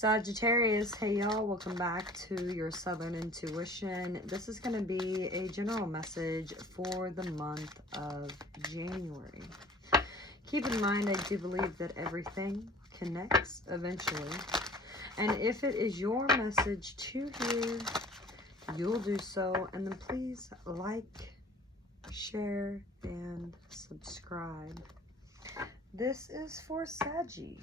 Sagittarius, hey y'all, welcome back to your Southern Intuition. This is going to be a general message for the month of January. Keep in mind, I do believe that everything connects eventually. And if it is your message to hear, you'll do so. And then please like, share, and subscribe. This is for Saggy.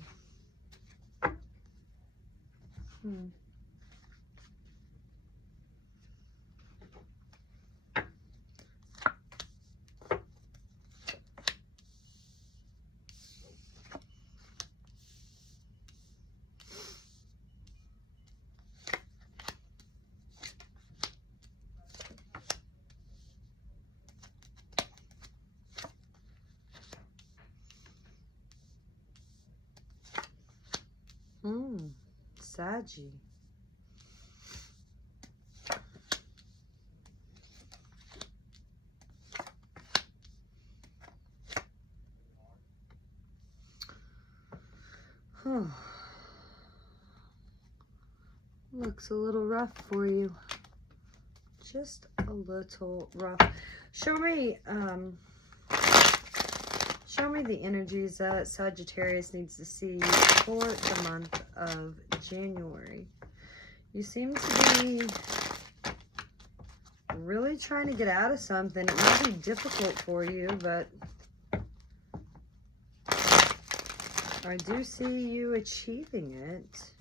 Saggy. Looks a little rough for you. Just a little rough. Show me the energies that Sagittarius needs to see for the month of January. You seem to be really trying to get out of something. It might be difficult for you, but I do see you achieving it.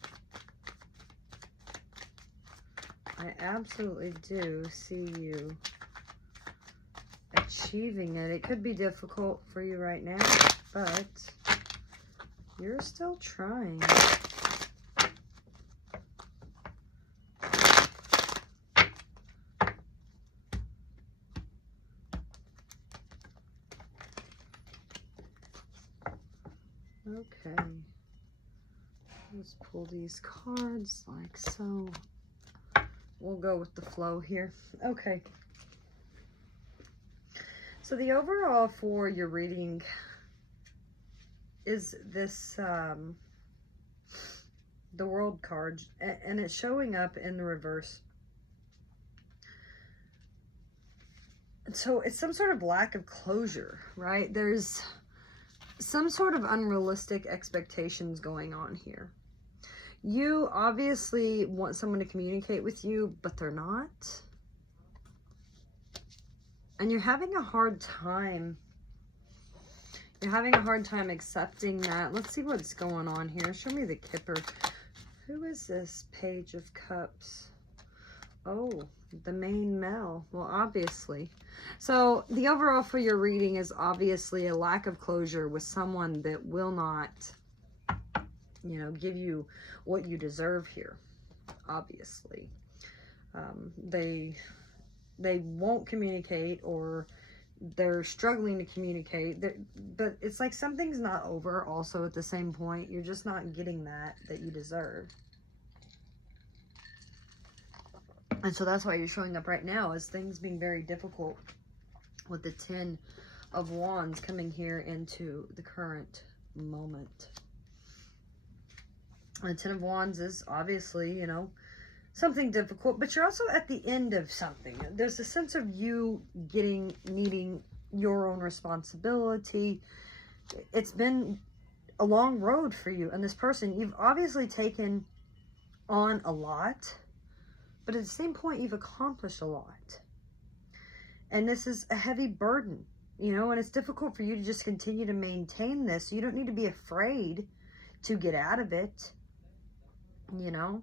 I absolutely do see you achieving it. It could be difficult for you right now, but you're still trying. Okay. Let's pull these cards like so. We'll go with the flow here. Okay. So the overall for your reading is this, the World card, and it's showing up in the reverse. So it's some sort of lack of closure, right? There's some sort of unrealistic expectations going on here. You obviously want someone to communicate with you, but they're not. And you're having a hard time. You're having a hard time accepting that. Let's see what's going on here. Show me the Kipper. Who is this Page of Cups? Oh, the main male. Well, obviously. So the overall for your reading is obviously a lack of closure with someone that will not, you know, give you what you deserve here. Obviously. They won't communicate, or they're struggling to communicate. But it's like something's not over also at the same point. You're just not getting that you deserve. And so that's why you're showing up right now, as things being very difficult with the 10 of Wands coming here into the current moment. And the 10 of Wands is obviously, you know, something difficult, but you're also at the end of something. There's a sense of you needing your own responsibility. It's been a long road for you and this person. You've obviously taken on a lot, but at the same point, you've accomplished a lot. And this is a heavy burden, you know, and it's difficult for you to just continue to maintain this. You don't need to be afraid to get out of it, you know.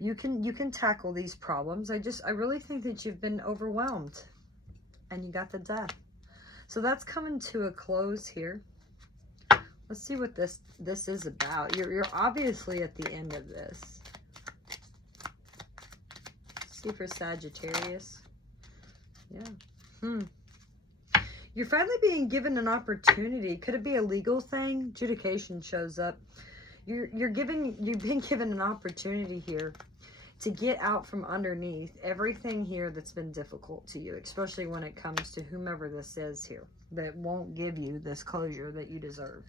You can tackle these problems. I really think that you've been overwhelmed, and you got the Death. So that's coming to a close here. Let's see what this is about. You're obviously at the end of this. Let's see for Sagittarius. Yeah. You're finally being given an opportunity. Could it be a legal thing? Adjudication shows up. You've been given an opportunity here to get out from underneath everything here that's been difficult to you, especially when it comes to whomever this is here that won't give you this closure that you deserve.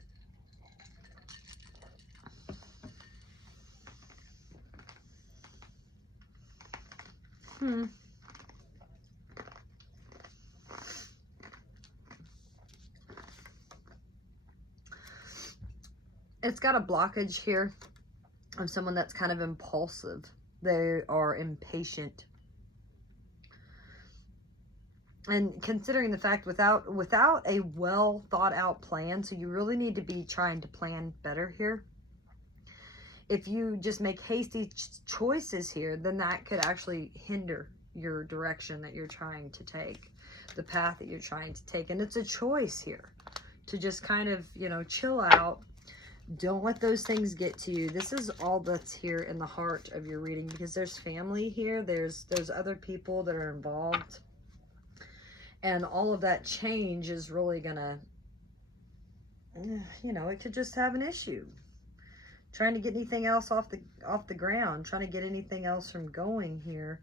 It's got a blockage here of someone that's kind of impulsive. They are impatient. And considering the fact without a well thought out plan, so you really need to be trying to plan better here. If you just make hasty choices here, then that could actually hinder your direction that you're trying to take, the path that you're trying to take. And it's a choice here to just kind of, you know, chill out. Don't let those things get to you. This is all that's here in the heart of your reading, because there's family here. There's other people that are involved. And all of that change is really gonna, you know, it could just have an issue. Trying to get anything else off the ground, trying to get anything else from going here.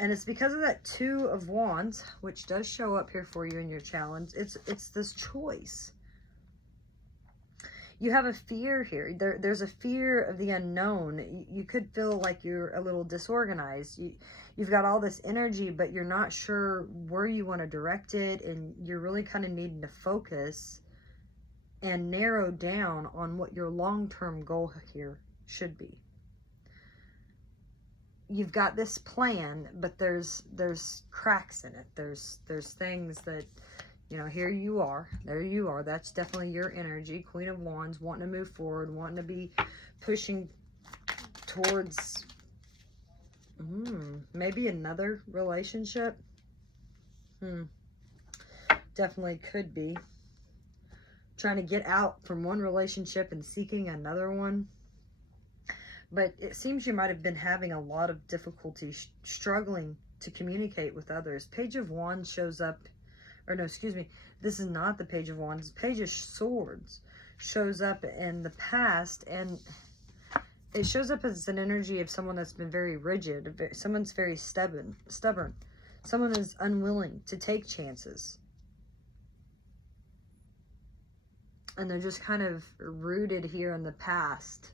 And it's because of that Two of Wands, which does show up here for you in your challenge. It's this choice. You have a fear here. There's a fear of the unknown. You could feel like you're a little disorganized. You've got all this energy, but you're not sure where you want to direct it, and you're really kind of needing to focus and narrow down on what your long-term goal here should be. You've got this plan, but there's cracks in it. There's things that, you know, here you are, there you are. That's definitely your energy. Queen of Wands, wanting to move forward, wanting to be pushing towards maybe another relationship. Definitely could be. Trying to get out from one relationship and seeking another one. But it seems you might have been having a lot of difficulty struggling to communicate with others. Page of Wands shows up, or no, excuse me, this is not the Page of Wands. Page of Swords shows up in the past, and it shows up as an energy of someone that's been very rigid. Someone's very stubborn. Someone is unwilling to take chances. And they're just kind of rooted here in the past.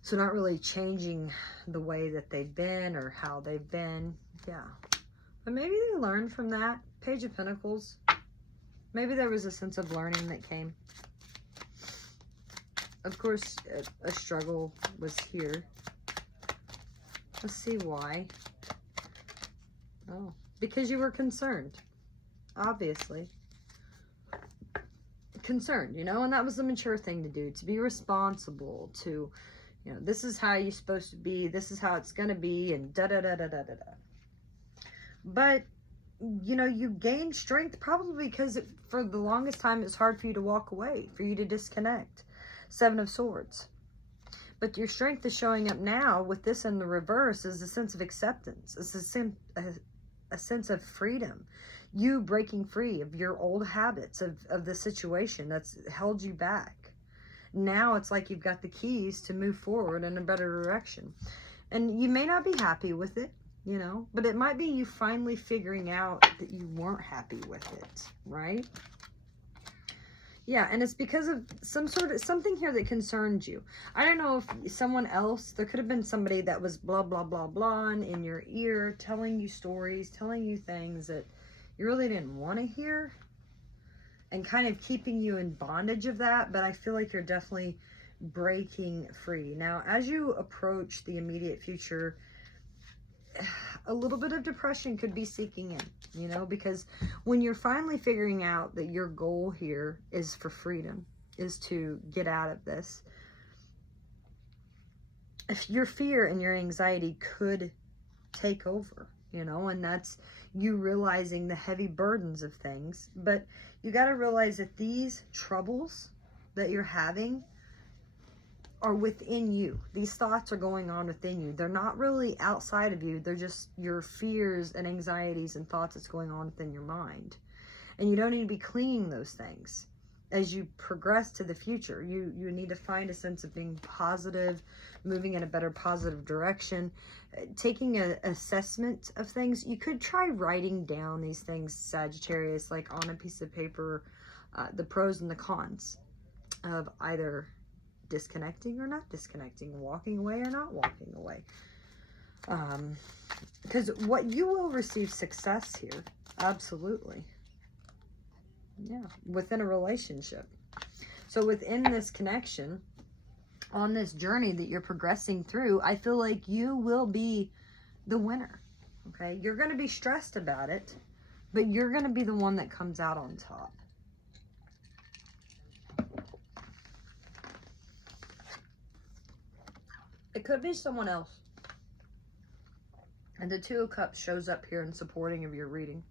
So not really changing the way that they've been or how they've been. Yeah. But maybe they learned from that. Page of Pentacles. Maybe there was a sense of learning that came. Of course, a struggle was here. Let's see why. Oh, because you were concerned. Obviously. Concerned, you know, and that was the mature thing to do. To be responsible, to, you know, this is how you're supposed to be, this is how it's going to be, and da-da-da-da-da-da-da. But, you know, you gained strength probably because for the longest time it's hard for you to walk away, for you to disconnect. Seven of Swords. But your strength is showing up now with this in the reverse is a sense of acceptance. It's a sense of freedom. You breaking free of your old habits of the situation that's held you back. Now it's like you've got the keys to move forward in a better direction. And you may not be happy with it, you know, but it might be you finally figuring out that you weren't happy with it, right? Yeah, and it's because of something here that concerned you. I don't know if someone else, there could have been somebody that was blah, blah, blah, blah in your ear, telling you stories, telling you things that you really didn't want to hear, and kind of keeping you in bondage of that. But I feel like you're definitely breaking free. Now, as you approach the immediate future, a little bit of depression could be seeking in, you know, because when you're finally figuring out that your goal here is for freedom, is to get out of this, if your fear and your anxiety could take over, you know, and that's you realizing the heavy burdens of things. But you got to realize that these troubles that you're having are within you. These thoughts are going on within you. They're not really outside of you. They're just your fears and anxieties and thoughts that's going on within your mind. And you don't need to be clinging those things. As you progress to the future, you need to find a sense of being positive, moving in a better positive direction, taking an assessment of things. You could try writing down these things, Sagittarius, like on a piece of paper, the pros and the cons of either disconnecting or not disconnecting, walking away or not walking away. Because what you will receive success here. Absolutely. Yeah. Within a relationship. So within this connection, on this journey that you're progressing through, I feel like you will be the winner. Okay. You're going to be stressed about it, but you're going to be the one that comes out on top. It could be someone else. And the Two of Cups shows up here in supporting of your reading.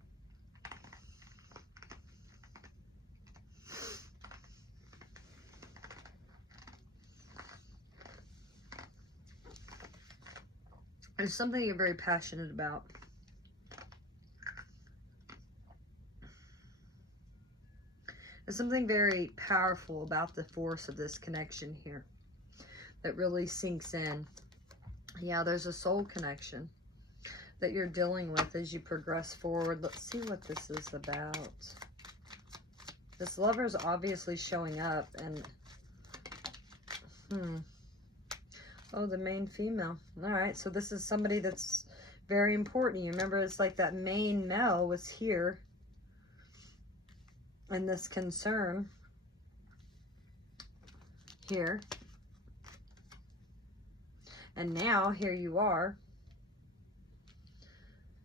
There's something you're very passionate about. There's something very powerful about the force of this connection here that really sinks in. Yeah, there's a soul connection that you're dealing with as you progress forward. Let's see what this is about. This Lover's obviously showing up and... Oh, the main female. All right, so this is somebody that's very important. You remember, it's like that main male was here in this concern here. And now here you are.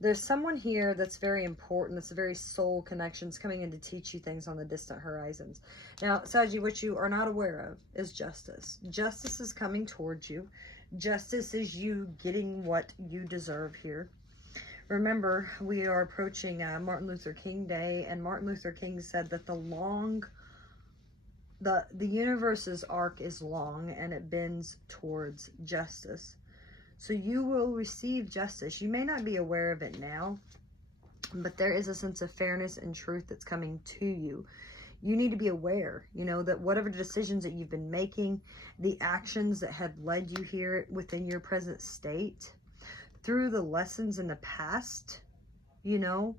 There's someone here that's very important. That's a very soul connections coming in to teach you things on the distant horizons. Now, Saggy, what you are not aware of is justice. Justice is coming towards you. Justice is you getting what you deserve here. Remember, we are approaching Martin Luther King Day, and Martin Luther King said that the universe's arc is long and it bends towards justice. So you will receive justice. You may not be aware of it now, but there is a sense of fairness and truth that's coming to you. You need to be aware, you know, that whatever decisions that you've been making, the actions that have led you here within your present state, through the lessons in the past, you know,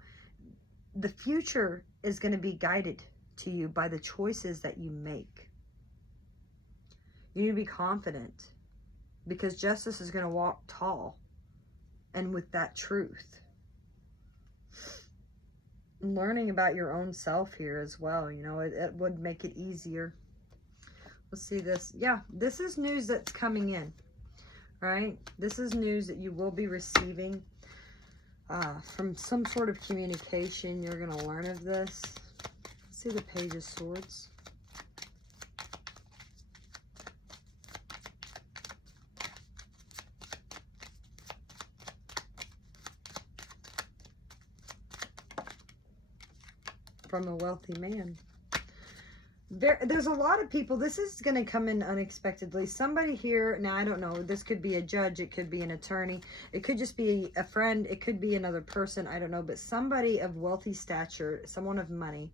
the future is going to be guided to you by the choices that you make. You need to be confident, because justice is going to walk tall and with that truth. Learning about your own self here as well, you know, it would make it easier. Let's see this. Yeah, this is news that's coming in, right? This is news that you will be receiving from some sort of communication. You're going to learn of this. Let's see the Page of Swords. From a wealthy man. There's a lot of people. This is going to come in unexpectedly. Somebody here, now I don't know, this could be a judge, it could be an attorney, it could just be a friend, it could be another person, I don't know, but somebody of wealthy stature, someone of money,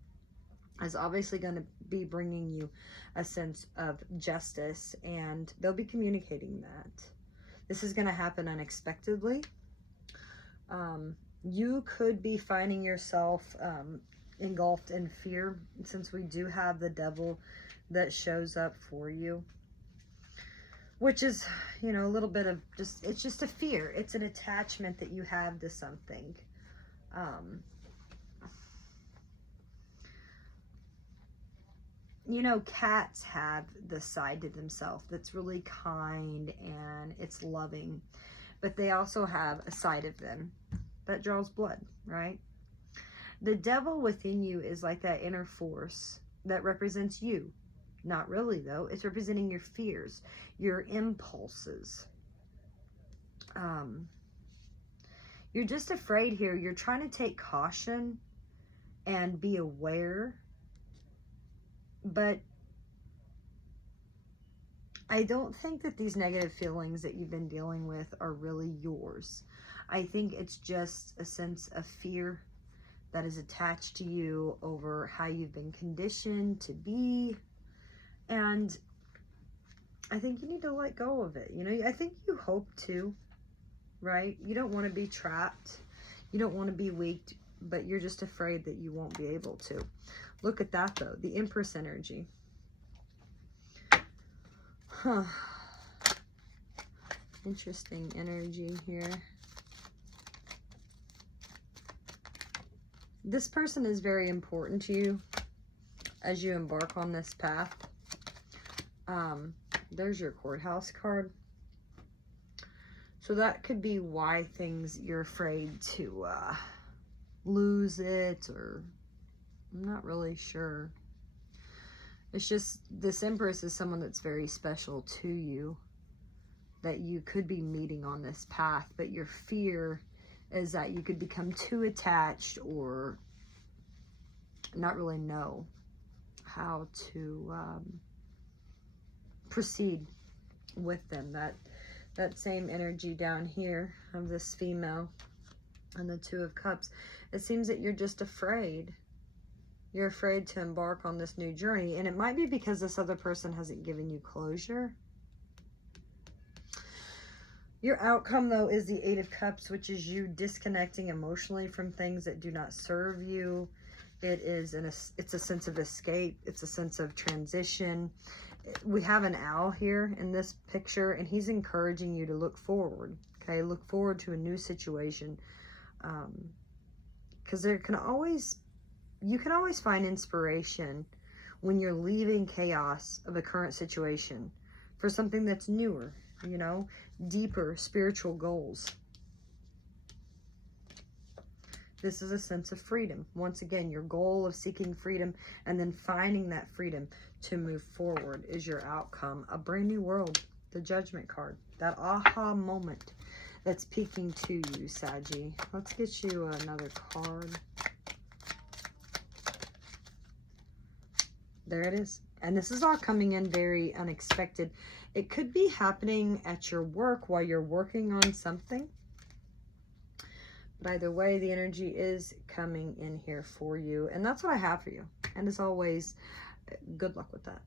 is obviously going to be bringing you a sense of justice, and they'll be communicating that. This is going to happen unexpectedly. You could be finding yourself engulfed in fear, since we do have the devil that shows up for you, which is, you know, a little bit of just, it's just a fear. It's an attachment that you have to something. You know, cats have this side to themselves that's really kind and it's loving, but they also have a side of them that draws blood, right? The devil within you is like that inner force that represents you. Not really, though. It's representing your fears, your impulses. You're just afraid here. You're trying to take caution and be aware. But I don't think that these negative feelings that you've been dealing with are really yours. I think it's just a sense of fear that is attached to you over how you've been conditioned to be. And I think you need to let go of it. You know, I think you hope to, right? You don't want to be trapped. You don't want to be weak, but you're just afraid that you won't be able to. Look at that, though. The Empress energy. Huh. Interesting energy here. This person is very important to you as you embark on this path. There's your courthouse card. So that could be why you're afraid to lose it, or I'm not really sure. It's just this Empress is someone that's very special to you, that you could be meeting on this path, but your fear is that you could become too attached or not really know how to proceed with them. That same energy down here of this female and the Two of Cups, it seems that you're just afraid. You're afraid to embark on this new journey, and it might be because this other person hasn't given you closure. Your outcome, though, is the Eight of Cups, which is you disconnecting emotionally from things that do not serve you. It's a sense of escape. It's a sense of transition. We have an owl here in this picture, and he's encouraging you to look forward. Okay, look forward to a new situation, because you can always find inspiration when you're leaving chaos of a current situation for something that's newer, you know, deeper spiritual goals. This is a sense of freedom. Once again, your goal of seeking freedom and then finding that freedom to move forward is your outcome. A brand new world, the Judgment card. That aha moment that's peeking to you, Saggy. Let's get you another card. There it is. And this is all coming in very unexpected. It could be happening at your work while you're working on something. But either way, the energy is coming in here for you. And that's what I have for you. And as always, good luck with that.